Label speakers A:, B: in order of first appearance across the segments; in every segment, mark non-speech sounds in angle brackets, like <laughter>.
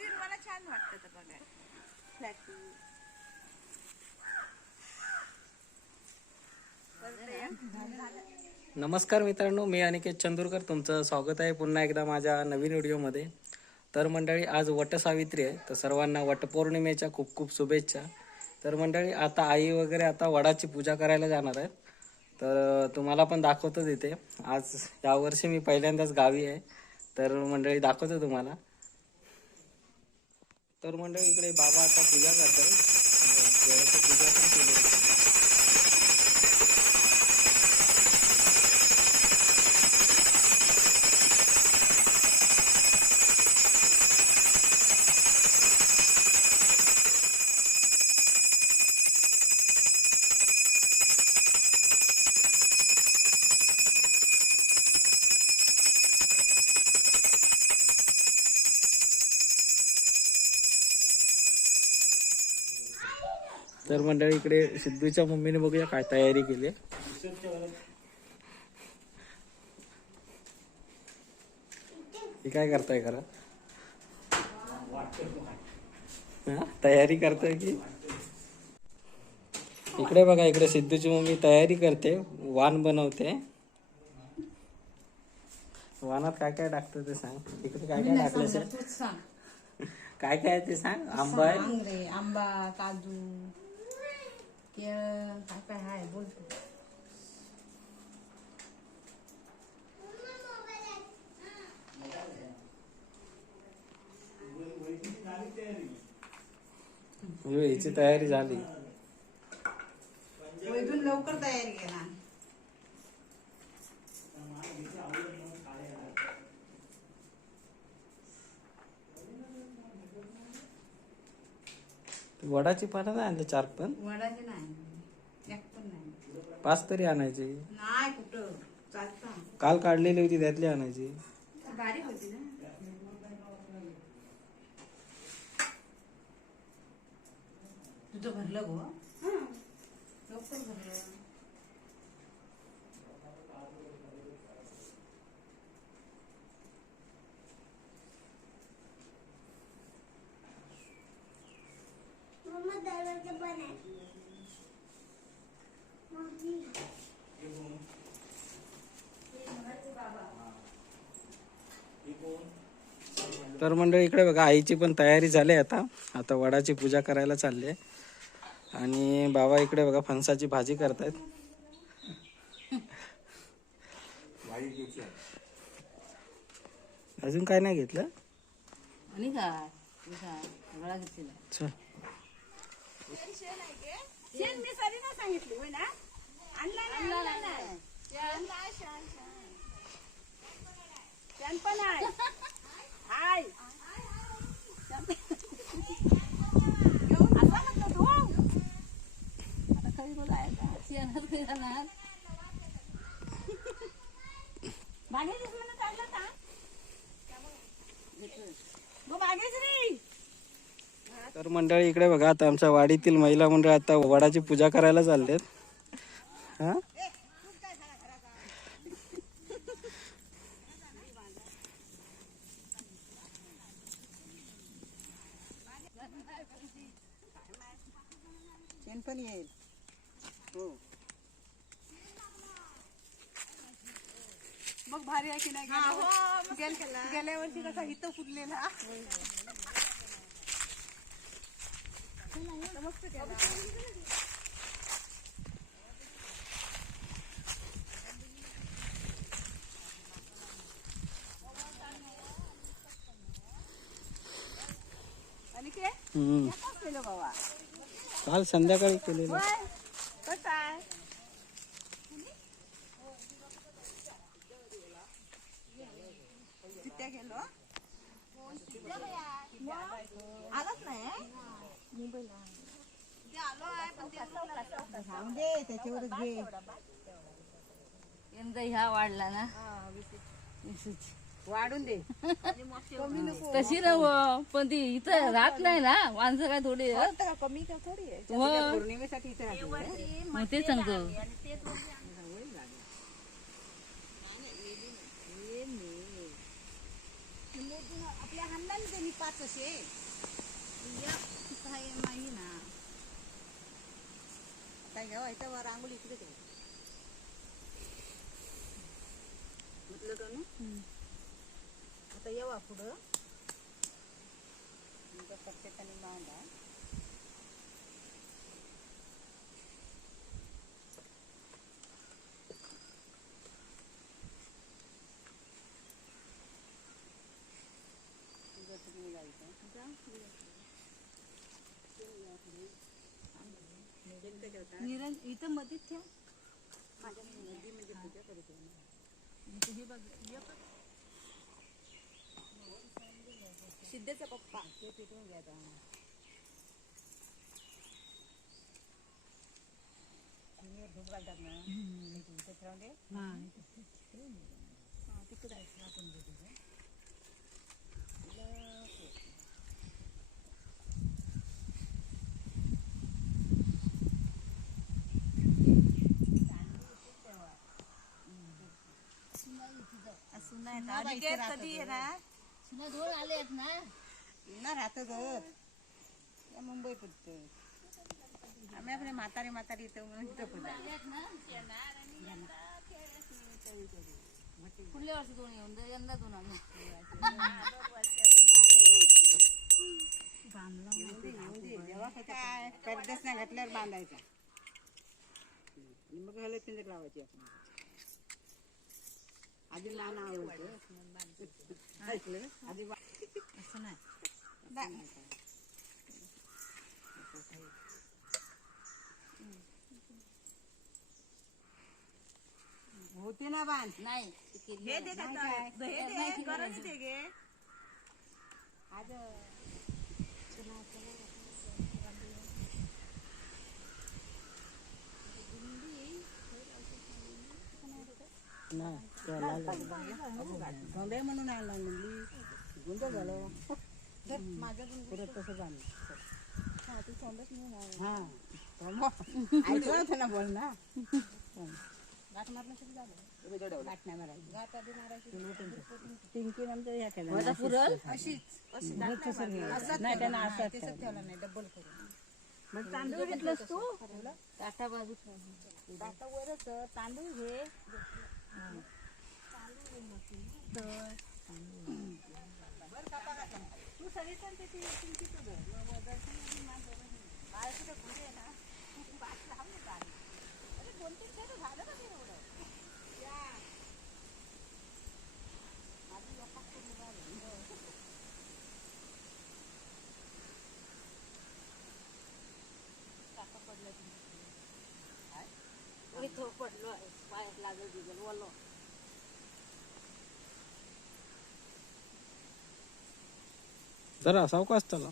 A: Green मला छान वाटतं ते बघायला. फ्लॅट
B: नमस्कार मित्रांनो मी अनिकेत चंदूरकर. तुमचं स्वागत आहे पुन्हा एकदा माझ्या नवीन व्हिडिओमध्ये. तर मंडळी आज वटसावित्री आहे तर सर्वांना वटपौर्णिमेच्या खूप खूप शुभेच्छा. तर मंडळी आता आई वगैरे आता वडाची पूजा करायला जाणार आहेत. तर तुम्हाला पण दाखवतो तिथे आज यावर्षी मी पहिल्यांदाच गावी आहे. तर मंडळी दाखवतो तुम्हाला. तर म्हणलं इकडे बाबा आता पूजा करतात. देवाची पूजा पण केली. मंडळी इकडे सिद्धूच्या मम्मीने बघूया काय तयारी केली. ही काय करताय खरं? हा? तयारी करताय की? इकडे बघा इकडे सिद्धूची मम्मी तयारी करते वाण बनवते. वाणात काय काय टाकतं ते सांग. इकडे काय काय टाकलं सर काय काय ते सांग? आंबा
C: आंबा काजू. केळ काय काय आहे बोल तू
B: म्हणजे हिची तयारी झाली
A: वैदून लवकर तयारी केला
B: वडाची पानं नाही आणले चार पण?
C: वडाचे नाही एक पण नाही
B: पाच तरी आणायची.
A: नाही कुठं? चालता
B: काल काढलेली होती त्यातली आणायची.
A: बारीक होती ना.
C: तुझं भरलं गो. लवकर भरलं.
B: तर मंडळी इकडे बघा आईची पण तयारी झाली आहे आता. आता वडाची पूजा करायला चालली आहे. आणि बाबा इकडे बघा फणसाची भाजी करतायत. अजून काय नाही घेतलं? चल.
A: पण
B: तर मंडळी इकडे बघा आता आमच्या वाडीतील महिला मंडळ आता वडाची पूजा करायला चाललेत. हा?
A: पण येईल. हो. मग भारी आहे की नाही गेल्या- गेल्या वर्षी कसा इथं फुटलेला. मस्त केला आणि के?
B: हम्म.
A: केलं बाबा
B: काल संध्याकाळी केलेलं.
A: आलाच नाही सांग दे त्याच्यावरच घे
C: यंदा ह्या वाढला ना.
A: वाढून दे. <laughs>
C: तशी नव पण ती इथं राहत नाही ना. माणसं काय थोडी
A: वाटतं का कमी का थोडी आहे?
C: मग.
A: त्या पौर्णिमेसाठी इथे राहते.
C: मग ते सांगतो
A: आपल्या हानला मी पाच असे या काय नाही ना आता ह्या व्हायचा वर रांगोळी इकडे ठेव. म्हटलं का ना आता येवा पुढं. प्रत्येकाने मांडा निरंज इथं मध्येच ठेव. माझ्या नदी म्हणजे पूजा करत हे. बघ हे बघ. सिद्धेचा पप्पा ते पिटवून घ्या आता. जमिनीवर धूप घालतात ना इथे इथे ठेवून दे हा, तिकडे आहे आपण बघू दे. असं नाही ना, अनिकेत कधी येणार
C: दोन आले आहेत ना?
A: येणार राहतं ग. मुंबई पुरतं. आम्ही आपले म्हातारे म्हातारी इथं म्हणून इथं पुरतं.
C: आले आहेत ना? पुढल्या वर्षी दोन येऊन दे, यंदा दोन
A: काय? परदेश नाही घातल्यावर बांधायचा. आणि मग हलत लावायची आपण. आधी मान आवडतं ऐकलं? आधी असं नाही. होते ना बांध
C: नाही.
A: हे दे का तर? हे दे, गरज दे गे. आज गोंधळ म्हणून आला म्हणली गोंधळ झालं माझ्या परत तसं झालं हा ऐकलं होतं ना बोल ना मारलं तरी झालं नाही मारायची आधी मारायची पिंकी नंतर ह्या केल्या
C: आता पुरल
A: अशीच नाही त्यांना असं ठेवलं नाही डबल करून मग तांदूळ घेतलंस तू?
C: काटा बाजू
A: आता वरच तांदूळ घे. तू घेऊन बाळ आहे ना? तू बाळ लाव ना अरे का पडलो
C: पायात लागल बिगल वलो
B: जरा सावकाश चला.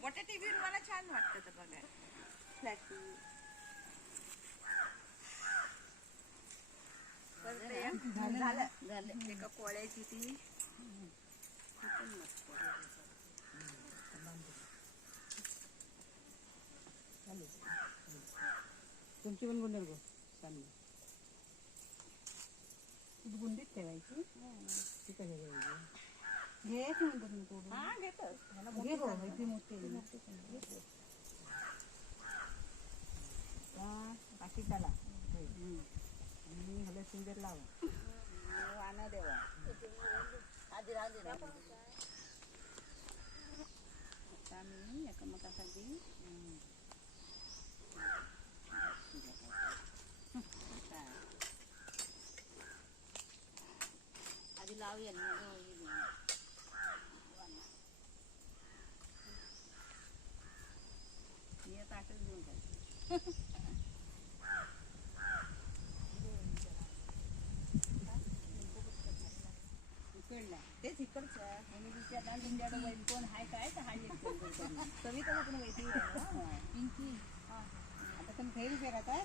A: मोठ्या टीव्हीवर मला छान वाटतं ते बघायला. फ्लॅट टीव्ही झालं.
C: झाले.
A: एका कोळ्याची ती. तुमची पण गुंडर गो चांगली ती गुंडीत ठेवायची ती कशी ठेवायची घे की म्हणतात मी तोडून. घे गो, इथे मोठी आहे. त्या बाकी त्याला आणि हलत सिंजर लावा वाना देवा
C: आधी राहू
A: कोण हाय काय तर हाय कविता पण वैदी
C: पिंकी.
A: आता तुम्ही घरी
D: फेरा काय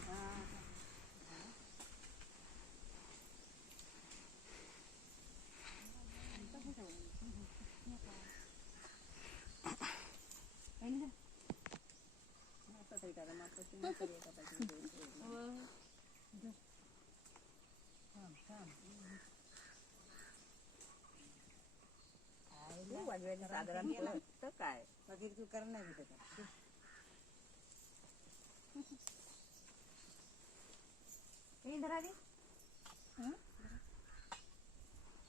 D: Come, come. तू वाजवायचं साधारण तर काय?
A: बाकी तू कर नाही भेटत
D: धरावी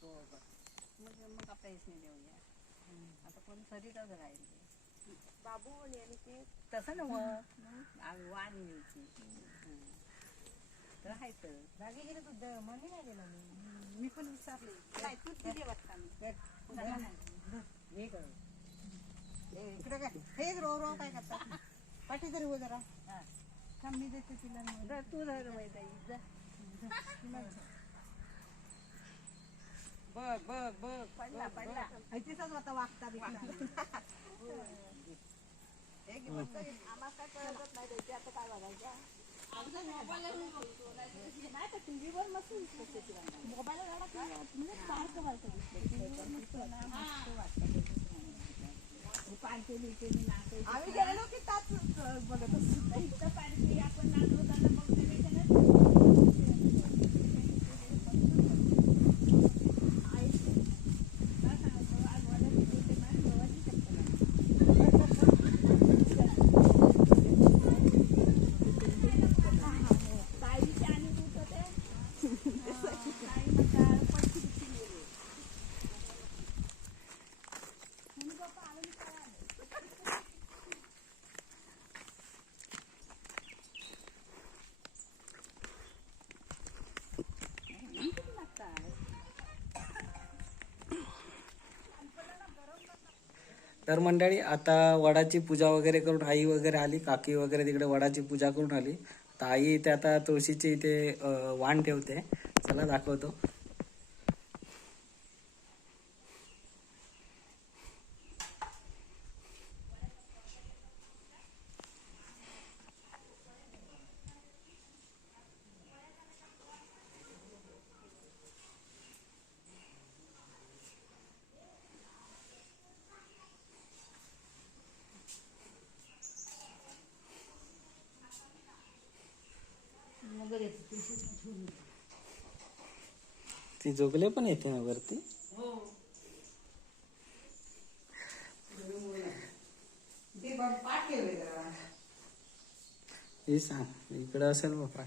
D: हो? मग मग आपल्या इसने देऊया. आता कोण सरीतच राहील बाबू आणि ते. तसं नव वाण न्यायची राहायचं
A: जागी गेली तू द- मनी नाही दिला मी मी पण विचारले.
D: काय तू दिली वाटतं मी.
A: इकडे काय हेच रो रो काय करता पाठी तरी हो. जरा थांब मी देते तिला
D: तू धर बाई
A: बघ बघ बघ
D: पडला पडला
A: आता वागता
D: हे आम्हाला काय कळतच नाही त्याची आता काय मोबाईल नाही तर टीव्हीवर मस्त वाटतं पार्टी बिर्टी नाचायची.
A: आम्ही गेलेलो की ताच बघत असतो
D: इथं पार्टी आपण नाचवताना मग
B: तर मंडळी आता वडाची पूजा वगैरे करून आई वगैरे आली काकी वगैरे तिकडे वडाची पूजा करून आली. तर आई इथे आता तुळशीची इथे वाण ठेवते. चला दाखवतो. ती जोगले पण येते ना वरती?
A: बघ पाठ जरा.
B: हे सांग इकडं असेल बाबा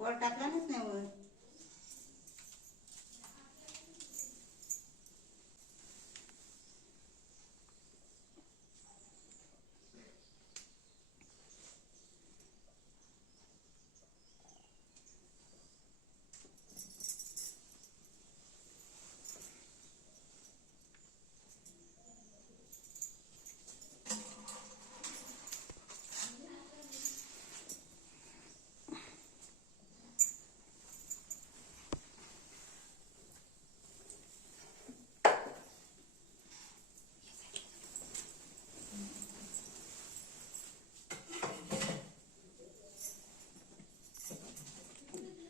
A: वर टाकलाच नाही वर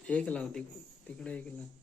B: एक लाव तिक तिकडे एक लाव.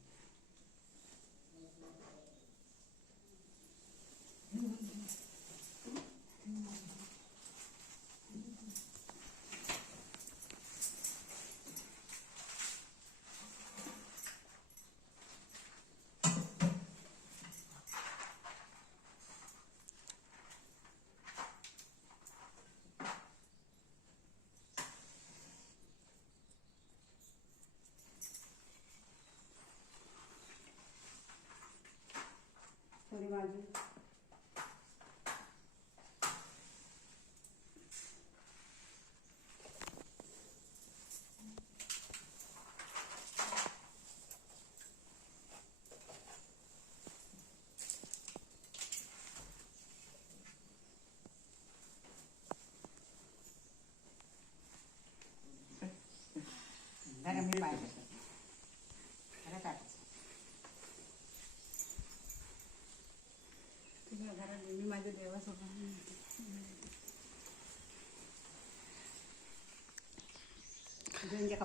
A: त्यांच्या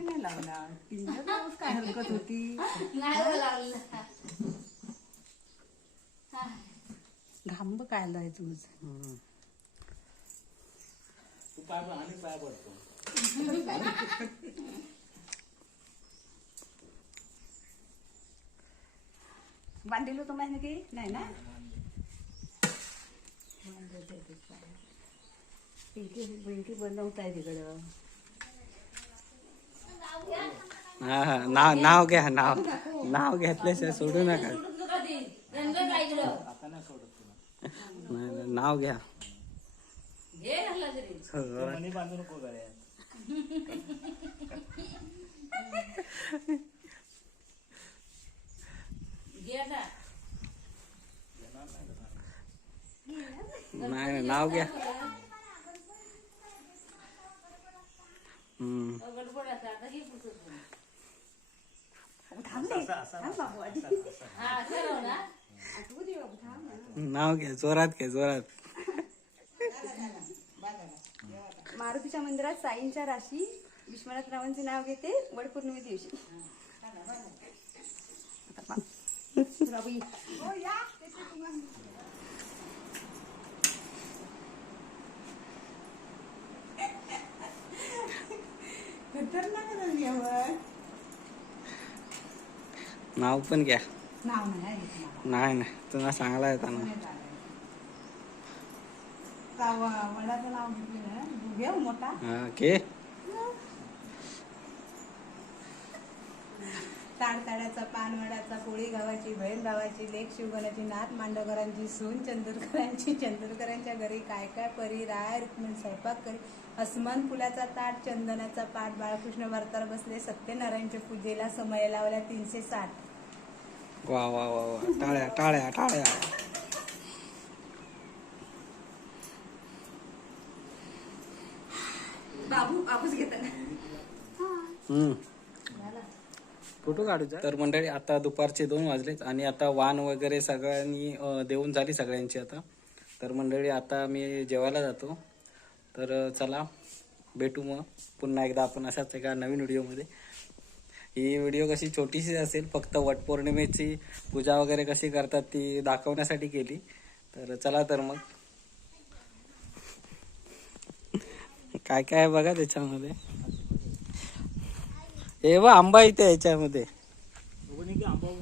A: नाही लावला. पिंजर लावून काय हरकत होती? घांब तुम्हाला की नाही ना? पिंकी पिंकी बनवताय तिकडं.
B: हा हा नाव नाव घ्या नाव. नाव घेतल्याशिवाय सोडू नका. नाव घ्या.
C: घे घातला तरी
B: बांधू नको गळ्यात
C: घे आता
B: नाही नाही, नाव घ्या हम्म
C: गडबड आता आता घे पुढचं तू.
A: थांब रे. थांब बाबू आधी.
C: हा ठरव ना
B: नाव घ्या जोरात घ्या जोरात.
E: मारुतीच्या मंदिरात साईंच्या राशी विश्वनाथ रावांचे नाव घेते वडपौर्णिमे दिवशी. बाबू,
A: हवं.
B: नाव पण घ्या.
A: नाव नाही नाव.
B: नाही नाही. तुम्हाला सांगायला येतं ना
A: नाही व- वडाचं नाव घेतलं ना घेऊ मोठा.
B: हा घे.
E: ताडताड्याचा पानवडाचा पोळी गावाची बहीण भावाची लेख शिवगणाची नाथ मांडवकरांची सून चंदूरकरांची चंदूरकरांच्या घरी काय काय परी राय रुक्मिणी स्वयंपाक करी अस्मान फुलाचा ताट चंदनाचा पाठ बाळकृष्ण वर्तार बसले सत्यनारायणच्या पूजेला समय लावल्या तीनशे साठ.
B: वा वा वा वा. टाळ्या टाळ्या टाळ्या.
E: बाबू बाबूच घेताना.
B: फोटो काढूचा तर मंडळी आता दुपारचे दोन वाजलेत आणि आता वाण वगैरे सगळ्यांनी देऊन झाली सगळ्यांची आता. तर मंडळी आता मी जेवायला जातो. तर चला भेटू मग. पुन्हा एकदा आपण अशाच एका नवीन व्हिडिओमध्ये. ही व्हिडिओ कशी छोटीशी असेल फक्त वटपौर्णिमेची पूजा वगैरे कशी करतात ती दाखवण्यासाठी केली. तर चला तर मग. काय काय बघा त्याच्यामध्ये. हे व आंबा इथे याच्यामध्ये. आंबा.